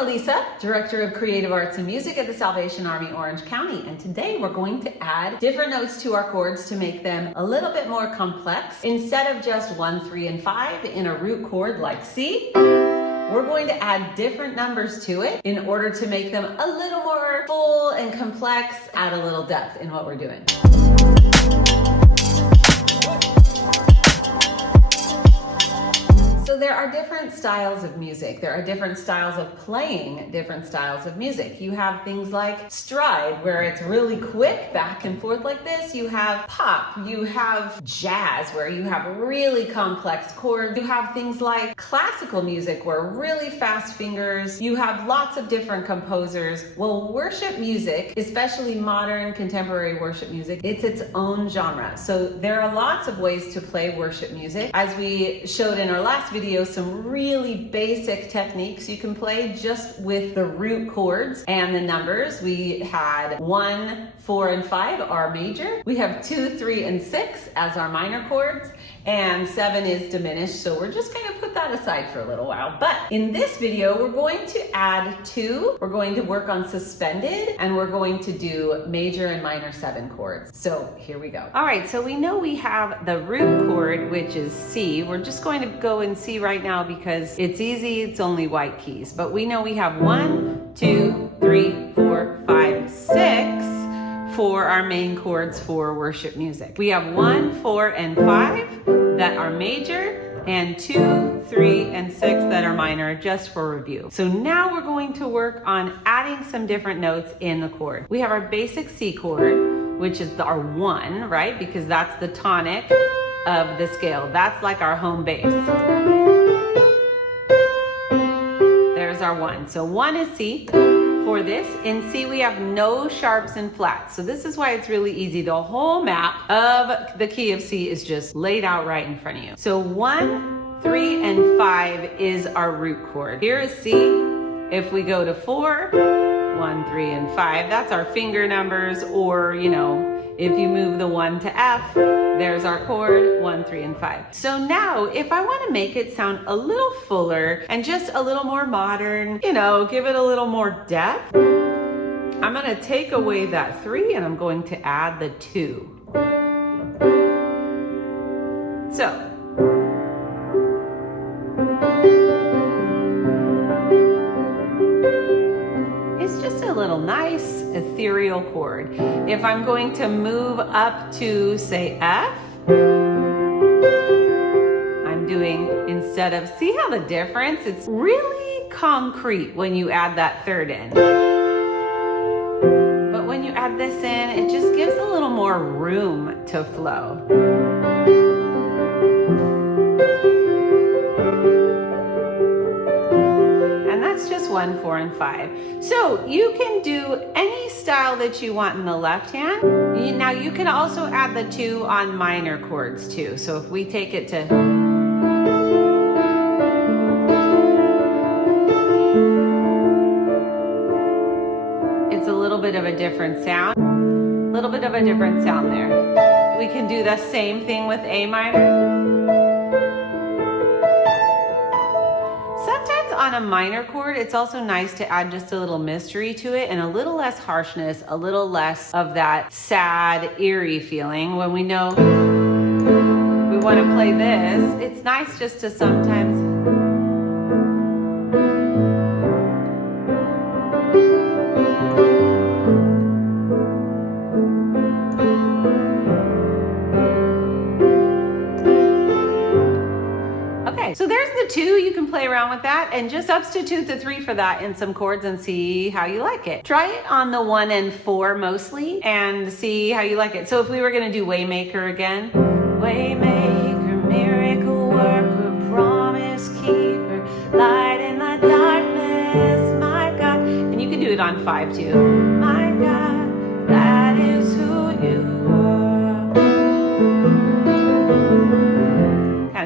Alisa, Director of Creative Arts and Music at the Salvation Army Orange County, and today we're going to add different notes to our chords to make them a little bit more complex. Instead of just 1, 3, and 5 in a root chord like C, we're going to add different numbers to it in order to make them a little more full and complex, add a little depth in what we're doing. So there are different styles of music. There are different styles of playing different styles of music. You have things like stride, where it's really quick, back and forth like this. You have pop. You have jazz, where you have really complex chords. You have things like classical music, where really fast fingers. You have lots of different composers. Well, worship music, especially modern contemporary worship music, it's its own genre. So there are lots of ways to play worship music. As we showed in our last video, some really basic techniques you can play just with the root chords and the numbers. We had 1, 4, and 5 are major. We have 2, 3, and 6 as our minor chords, and 7 is diminished, so we're just going to put that aside for a little while. But in this video, we're going to add 2, we're going to work on suspended, and we're going to do major and minor 7 chords. So here we go. All right, so we know we have the root chord, which is C. We're just going to go and C right now because it's easy, it's only white keys. But we know we have 1, 2, 3, 4, 5, 6 for our main chords for worship music. We have 1, 4, and 5 that are major, and 2, 3, and 6 that are minor, just for review. So now we're going to work on adding some different notes in the chord. We have our basic C chord, which is our 1, right? Because that's the tonic of the scale. That's like our home base. There's our 1. So 1 is C. For this, in C, we have no sharps and flats. So this is why it's really easy. The whole map of the key of C is just laid out right in front of you. So 1, 3, and 5 is our root chord. Here is C. If we go to 4, 1, 3, and 5, that's our finger numbers, or, you know, if you move the 1 to F, there's our chord, 1, 3, and 5. So now, if I want to make it sound a little fuller and just a little more modern, you know, give it a little more depth, I'm going to take away that 3 and I'm going to add the 2. So, it's just a little nice ethereal chord. If I'm going to move up to, say, F, I'm doing, instead of, see how the difference? It's really concrete when you add that third in. But when you add this in, it just gives a little more room to flow. Just 1, 4, and 5. So you can do any style that you want in the left hand. Now you can also add the 2 on minor chords too. So if we take it to, it's a little bit of a different sound. A little bit of a different sound there. We can do the same thing with A minor. On a minor chord, it's also nice to add just a little mystery to it and a little less harshness, a little less of that sad, eerie feeling. When we know we want to play this, it's nice just to sometimes so there's the 2, you can play around with that and just substitute the 3 for that in some chords and see how you like it. Try it on the 1 and 4 mostly and see how you like it. So if we were going to do Waymaker again, Waymaker, miracle worker, promise keeper, light in the darkness, my God. And you can do it on 5 too. My God, that is who you are.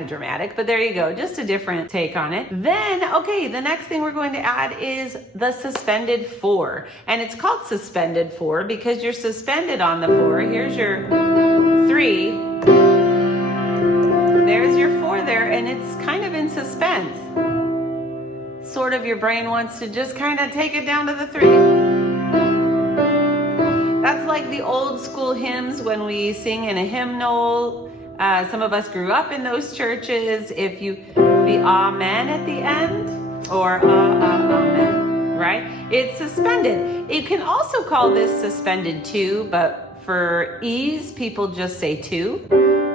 Dramatic, but there you go, just a different take on it. Then, okay, the next thing we're going to add is the suspended 4, and it's called suspended 4 because you're suspended on the 4. Here's your 3, there's your 4 there, and it's kind of in suspense. sort of your brain wants to just kind of take it down to the 3. That's like the old school hymns when we sing in a hymnal. Some of us grew up in those churches. If you, the amen at the end, or amen, right? It's suspended. You can also call this suspended 2, but for ease, people just say 2.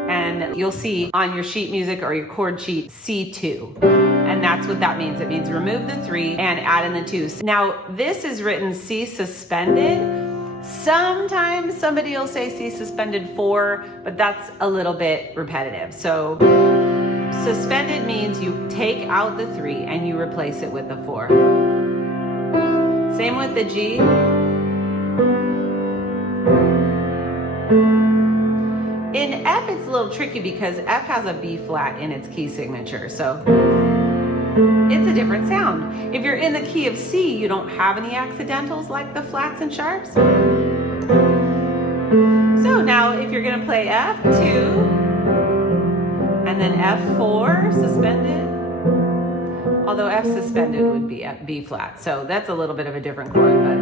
And you'll see on your sheet music or your chord sheet, C2. And that's what that means. It means remove the 3 and add in the 2. Now, this is written C suspended. Sometimes somebody will say C suspended 4, but that's a little bit repetitive. So suspended means you take out the 3 and you replace it with the 4. Same with the G. In F, it's a little tricky because F has a B flat in its key signature. So it's a different sound. If you're in the key of C, you don't have any accidentals like the flats and sharps. So now if you're gonna play F2 and then F4 suspended, although F suspended would be at B flat. So that's a little bit of a different chord, but.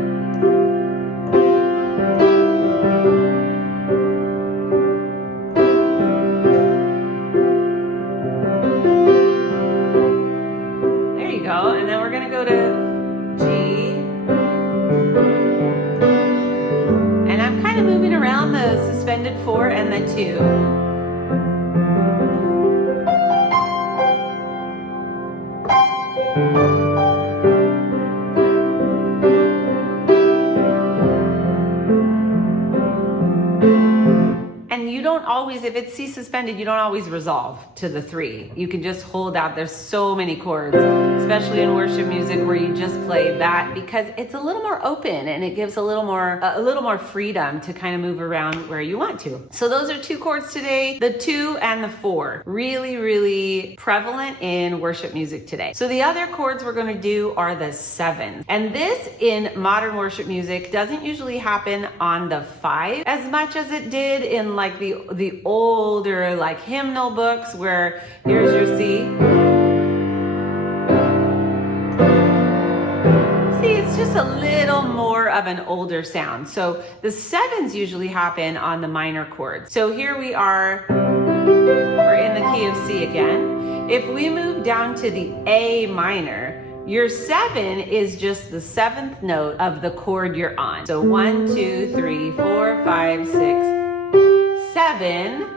And then we're going to go to G. And I'm kind of moving around the suspended 4 and the 2. And you don't always, if it's C suspended, you don't always resolve to the 3. You can just hold out. There's so many chords, especially in worship music, where you just play that because it's a little more open and it gives a little more freedom to kind of move around where you want to. So those are 2 chords today, the 2 and the 4. Really, really prevalent in worship music today. So the other chords we're going to do are the 7s. And this in modern worship music doesn't usually happen on the 5 as much as it did in like the older like hymnal books where here's your C. See, it's just a little more of an older sound. So the 7s usually happen on the minor chords. So here we are, we're in the key of C again. If we move down to the A minor, your 7 is just the 7th note of the chord you're on. So 1, 2, 3, 4, 5, 6, 7,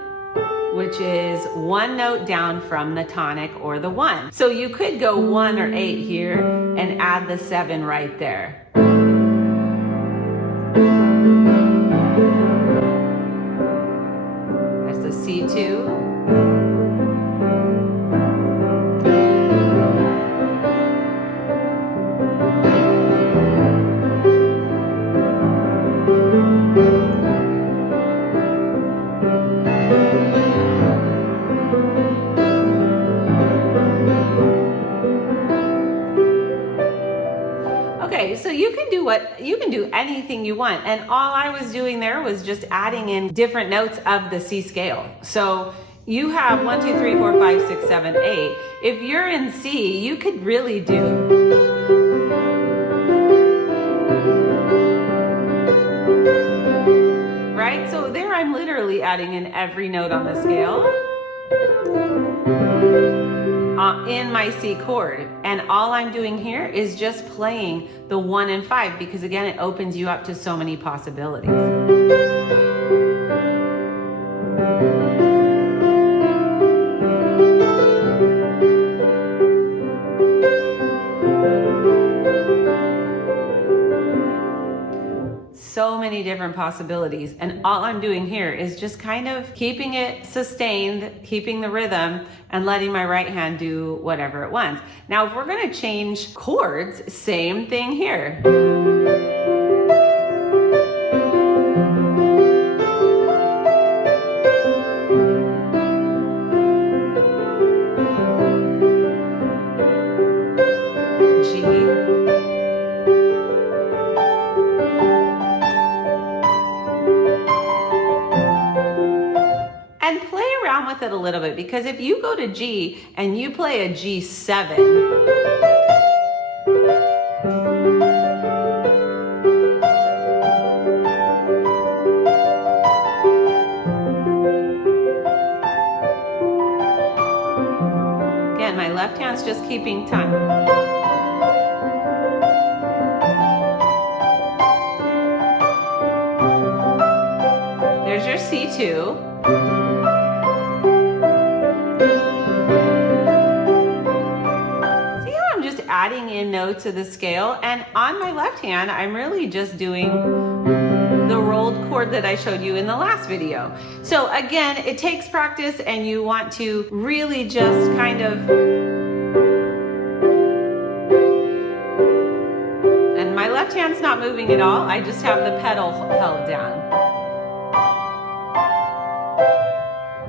which is 1 note down from the tonic or the 1. So you could go 1 or 8 here and add the 7 right there. There's the C2. So you can do anything you want. And all I was doing there was just adding in different notes of the C scale. So you have 1, 2, 3, 4, 5, 6, 7, 8. If you're in C, you could really do. Right? So there I'm literally adding in every note on the scale. In my C chord, and all I'm doing here is just playing the 1 and 5 because again it opens you up to so many possibilities. So many different possibilities, and all I'm doing here is just kind of keeping it sustained, keeping the rhythm, and letting my right hand do whatever it wants. Now if we're going to change chords, same thing here. With it a little bit, because if you go to G and you play a G7, hand's just keeping time. There's your C2. See how I'm just adding in notes of the scale? And on my left hand, I'm really just doing the rolled chord that I showed you in the last video. So again, it takes practice, and you want to really just kind of, and my left hand's not moving at all, I just have the pedal held down.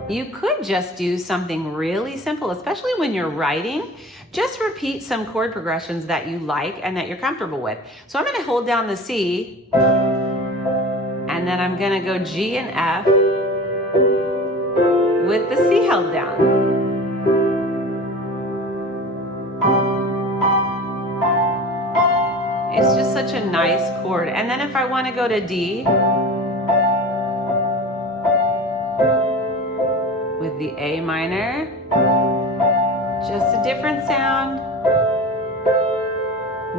You could just do something really simple, especially when you're writing. Just repeat some chord progressions that you like and that you're comfortable with. So I'm gonna hold down the C, and then I'm gonna go G and F with the C held down. It's just such a nice chord. And then if I wanna go to D, with the A minor, just a different sound.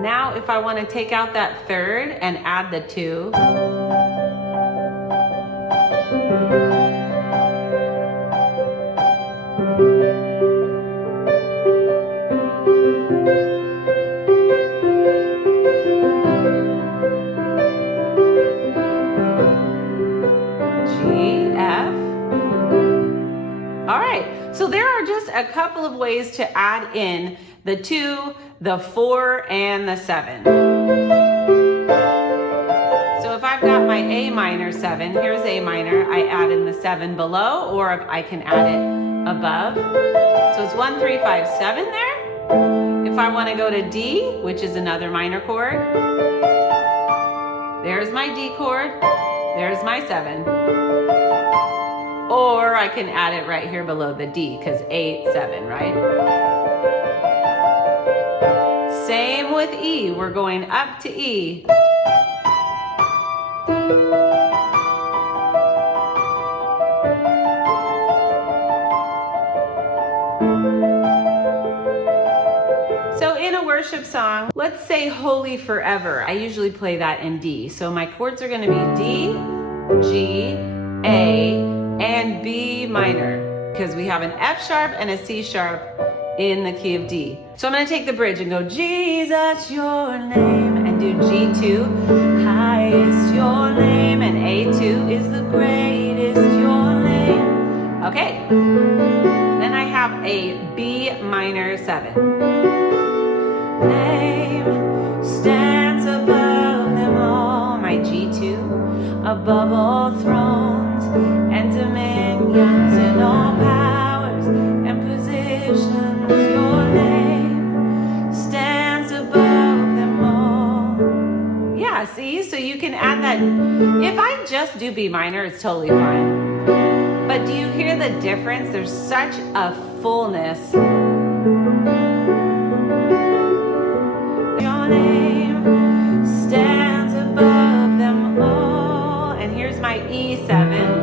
Now if I wanna take out that third and add the 2, G, F. All right, so there are just a couple of ways to add in the 2, the 4, and the 7. So if I've got my A minor 7, here's A minor, I add in the 7 below, or if I can add it above. So it's 1, 3, 5, 7 there. If I want to go to D, which is another minor chord, there's my D chord, there's my 7. Or I can add it right here below the D, because 8, 7, right? Same with E, we're going up to E. So in a worship song, let's say Holy Forever. I usually play that in D. So my chords are gonna be D, G, A, and B minor, because we have an F sharp and a C sharp in the key of D. So I'm gonna take the bridge and go, Jesus, your name, and do G2, highest your name, and A2 is the greatest your name. Okay, then I have a B minor 7. Name stands above them all, my G2, above all thrones and dominions and all powers and positions. Your name stands above them all. Yeah, see, so you can add that. If I just do B minor, it's totally fine. But do you hear the difference? There's such a fullness. Your name stands above them all. And here's my E7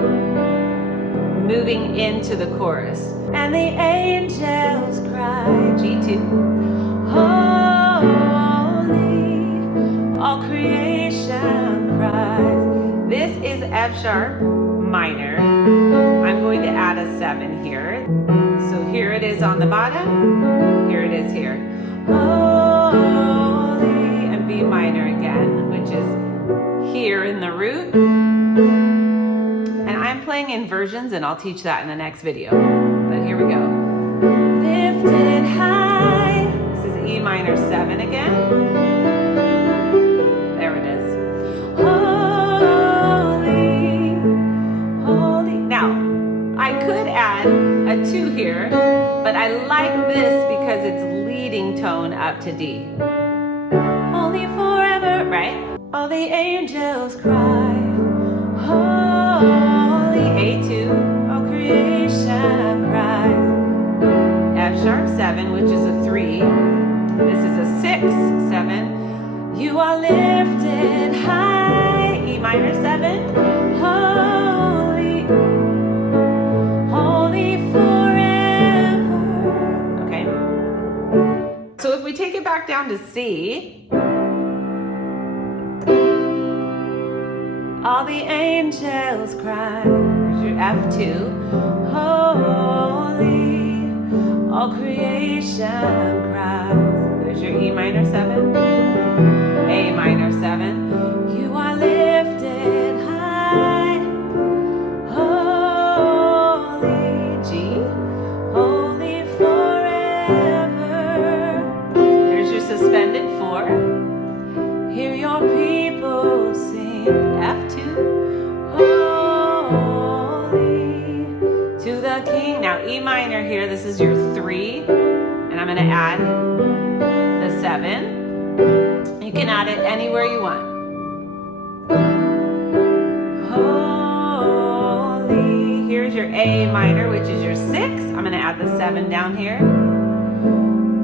moving into the chorus. And the angels cry, G2, holy, all creation cries. This is F sharp minor. I'm going to add a 7 here. So here it is on the bottom, here it is here. Holy, and B minor again, which is here in the root. And I'm playing inversions, and I'll teach that in the next video. But here we go. Lifted high. This is E minor 7 again. There it is. Holy, holy. Now, I could add a 2 here, but I like this because it's leading tone up to D. Holy forever, right? All the angels cry, holy, A2, all creation cries. F sharp 7, which is a 3. This is a 6, 7. You are lifted high, E minor 7, holy, holy forever. Okay. get back down to C. All the angels cry. There's your F2. Holy, all creation cries. There's your E minor 7. A minor 7. You are lifted high. Holy, G. Holy forever. There's your suspended 4. Hear your people sing. F2. Holy to the King. Now E minor here, this is your 3. And I'm going to add the 7. You can add it anywhere you want. Holy. Here's your A minor, which is your 6. I'm going to add the 7 down here.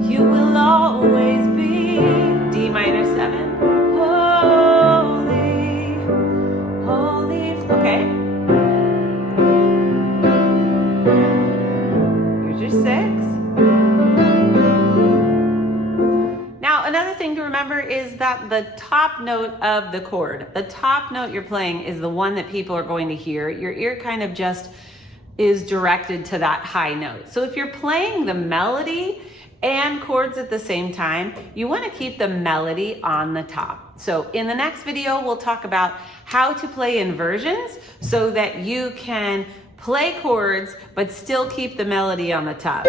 You will always be. D minor 7. Holy. Holy. Okay. Here's your 6. Another thing to remember is that the top note of the chord, the top note you're playing is the one that people are going to hear. Your ear kind of just is directed to that high note. So if you're playing the melody and chords at the same time, you want to keep the melody on the top. So in the next video, we'll talk about how to play inversions so that you can play chords but still keep the melody on the top.